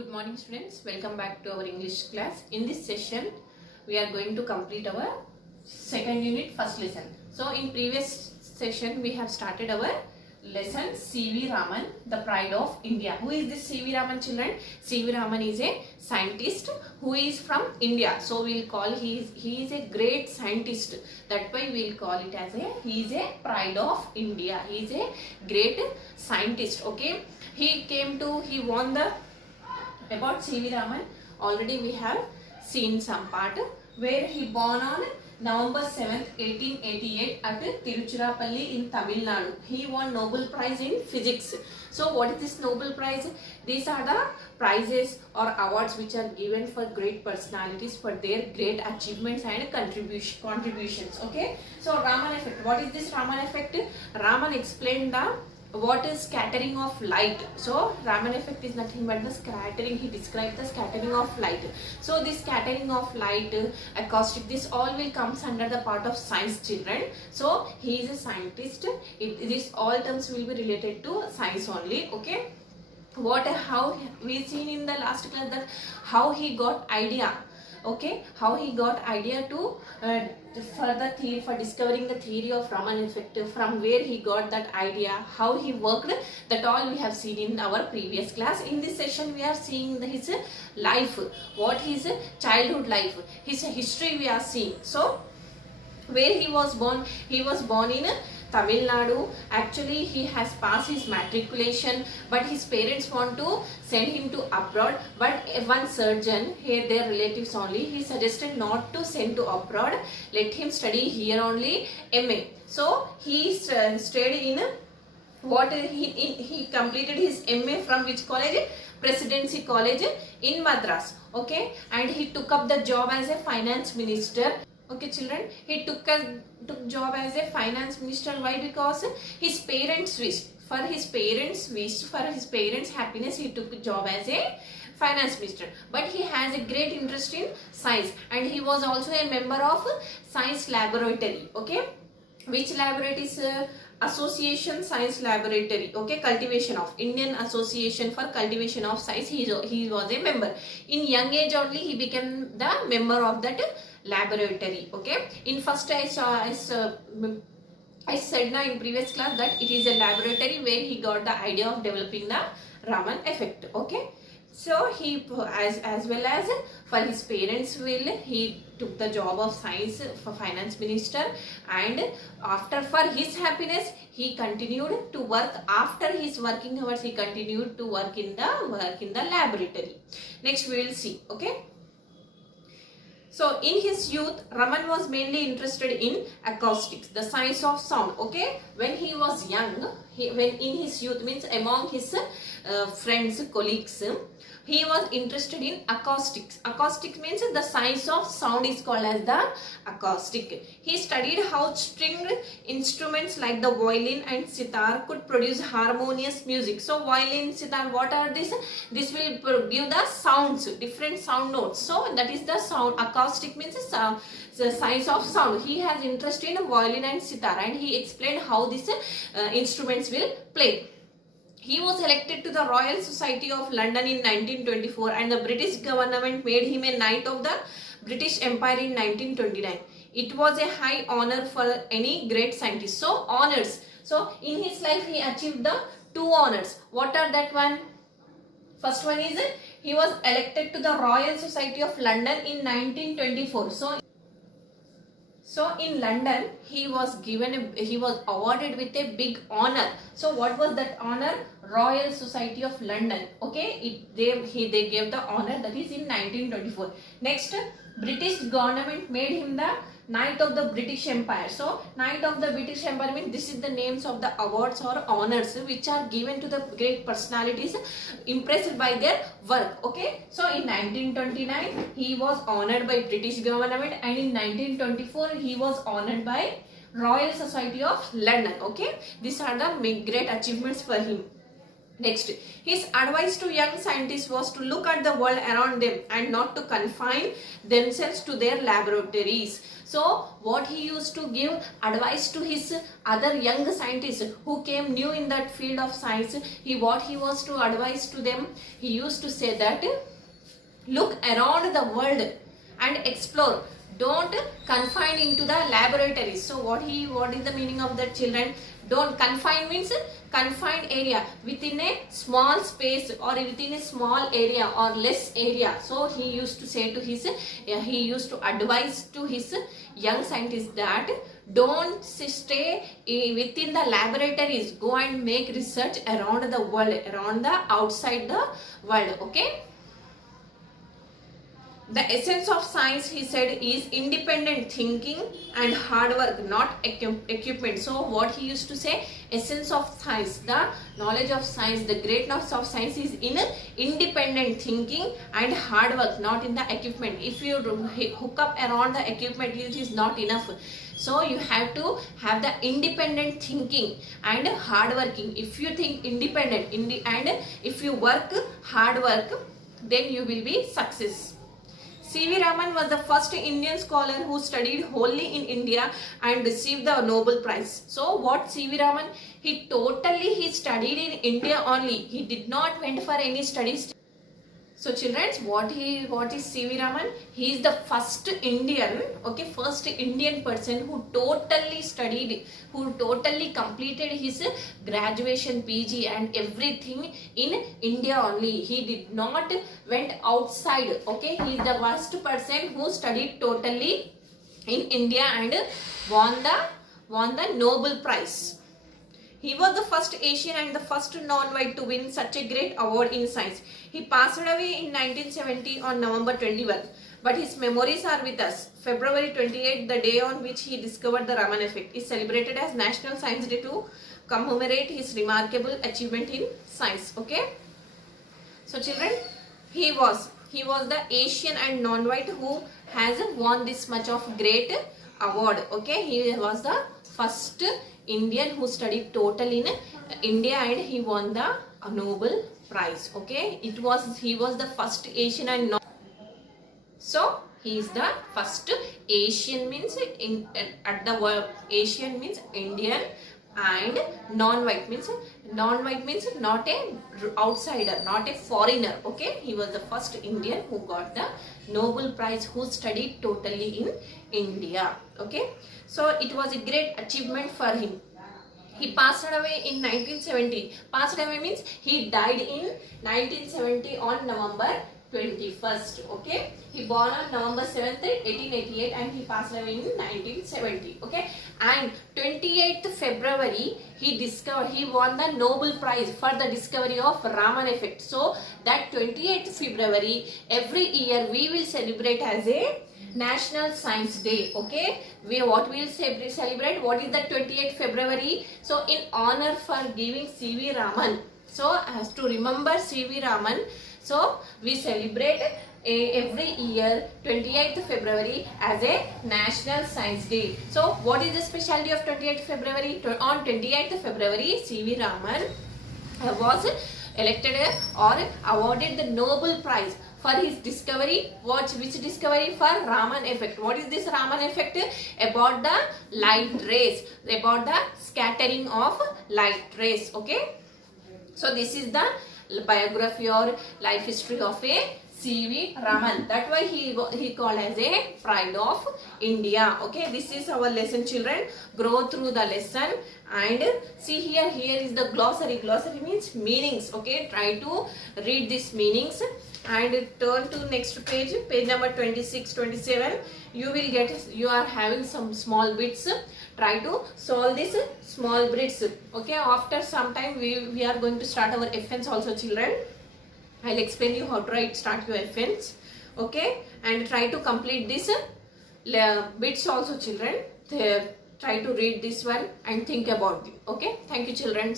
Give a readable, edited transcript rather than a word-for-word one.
Good morning students, welcome back to our English class. In this session, we are going to complete our second unit first lesson. So in previous session, we have started our lesson C.V. Raman, the pride of India. Who is this C.V. Raman children? C.V. Raman is a scientist who is from India. So we will call he is a great scientist. That why we will call it as he is a pride of India. He is a great scientist. Okay. He won the about C.V. Raman. Already we have seen some part where he born on November 7th, 1888 at Tiruchirappalli in Tamil Nadu. He won Nobel Prize in Physics. So what is this Nobel Prize? These are the prizes or awards which are given for great personalities for their great achievements and contributions. Okay. So Raman effect. What is this Raman effect? Raman explained what is scattering of light. So Raman effect is nothing but the scattering. He described the scattering of light. So this scattering of light, acoustic, this all will comes under the part of science children. So he is a scientist. This all terms will be related to science only. Okay. How we seen in the last class that how he got idea. Okay, how he got idea to for discovering the theory of Raman effect, from where he got that idea, how he worked, that all we have seen in our previous class. In this session we are seeing his life, what his childhood life, his history we are seeing. So where he was born in Tamil Nadu. Actually he has passed his matriculation, but his parents want to send him to abroad, but one surgeon, here their relatives only, he suggested not to send to abroad, let him study here only MA. So he stayed in he completed his MA from which college? Presidency College in Madras. Okay, and he took up the job as a finance minister. Okay children, he took job as a finance minister. Why? Because his parents wished, for his parents happiness, he took job as a finance minister. But he has a great interest in science, and he was also a member of science laboratory. Okay, which laboratory is Association Science Laboratory. Okay, cultivation of Indian Association for Cultivation of Science. He was a member. In young age only he became the member of that laboratory. Okay, in first I said now in previous class that it is a laboratory where he got the idea of developing the Raman effect. Okay, so he as well as for his parents will, he took the job of science for finance minister, and after for his happiness he continued to work. After his working hours he continued to work in the laboratory. Next we will see. Okay. So in his youth, Raman was mainly interested in acoustics, the science of sound. Okay, when he was young, when in his youth means among his friends, colleagues, he was interested in acoustics. Acoustics means the science of sound is called as the acoustic. He studied how stringed instruments like the violin and sitar could produce harmonious music. So violin, sitar, what are this? This will give the sounds, different sound notes. So that is the sound. Acoustic means the science of sound. He has interest in violin and sitar, and he explained how these instruments will play. He was elected to the Royal Society of London in 1924, and the British government made him a Knight of the British Empire in 1929. It was a high honor for any great scientist. So honors. So in his life he achieved the two honors. What are that one? First one is he was elected to the Royal Society of London in 1924. So in London he was awarded with a big honor. So what was that honor? Royal Society of London. Okay, they gave the honor, that is in 1924. Next, British government made him the Knight of the British Empire. So Knight of the British Empire means this is the names of the awards or honors which are given to the great personalities impressed by their work. Okay, so in 1929 he was honored by British government, and in 1924 he was honored by Royal Society of London. Okay, these are the great achievements for him. Next, his advice to young scientists was to look at the world around them and not to confine themselves to their laboratories. So what he used to give advice to his other young scientists who came new in that field of science, what he was to advise to them, he used to say that look around the world and explore, don't confine into the laboratories. So what is the meaning of that, children? Don't confine means confined area, within a small space or within a small area or less area. So he used to say to his he used to advise to his young scientists that don't stay within the laboratories, go and make research around the world, around the outside the world. Okay, the essence of science, he said, is independent thinking and hard work, not equipment. So what he used to say, essence of science, the knowledge of science, the greatness of science is in independent thinking and hard work, not in the equipment. If you hook up around the equipment, it is not enough. So you have to have the independent thinking and hard working. If you think independent and if you work hard work, then you will be success. C.V. Raman was the first Indian scholar who studied wholly in India and received the Nobel Prize. So what C.V. Raman, he studied in India only. He did not went for any studies. So children, what is C.V. Raman? He is the first Indian, first Indian person who totally studied, who totally completed his graduation, PG and everything in India only. He did not went outside. Okay, he is the first person who studied totally in India and won the Nobel Prize. He was the first Asian and the first non-white to win such a great award in science. He passed away in 1970 on November 21, but his memories are with us. February 28, the day on which he discovered the Raman effect, is celebrated as National Science Day to commemorate his remarkable achievement in science. Okay. So children, he was the Asian and non-white who has won this much of great award. Okay, he was the first Indian who studied total in India and he won the Nobel Prize. Okay, he was the first Asian and so he is the first Asian, means at the world, Asian means Indian and non-white means not a outsider, not a foreigner. Okay, he was the first Indian who got the Nobel Prize, who studied totally in India. Okay, so it was a great achievement for him. He passed away in 1970. Passed away means he died in 1970 on November 21st. Okay, he born on November 7th, 1888 and he passed away in 1970. Okay, and 28th February he won the Nobel Prize for the discovery of Raman effect. So that 28th February every year we will celebrate as a National Science Day. Okay, what we will celebrate, what is the 28th February? So in honor for giving C.V. Raman, so as to remember C.V. Raman, so we celebrate every year 28th February as a National Science Day. So what is the specialty of 28th February? On 28th February C.V. Raman was elected or awarded the Nobel Prize for his discovery. Which discovery? For Raman effect. What is this Raman effect? About the light rays, about the scattering of light rays. Okay, so this is the biography or life history of a C.V. Raman. That why he called as a pride of India. Okay, this is our lesson, children. Grow through the lesson and see here is the glossary. Glossary means meanings. Okay, try to read these meanings and turn to next page, page number 26, 27. You are having some small bits. Try to solve this small bits. Okay, after some time we are going to start our FNs also, children. I'll explain you how to start your FNs. Okay, and try to complete this bits also, children. Try to read this one and think about it. Okay, thank you, children.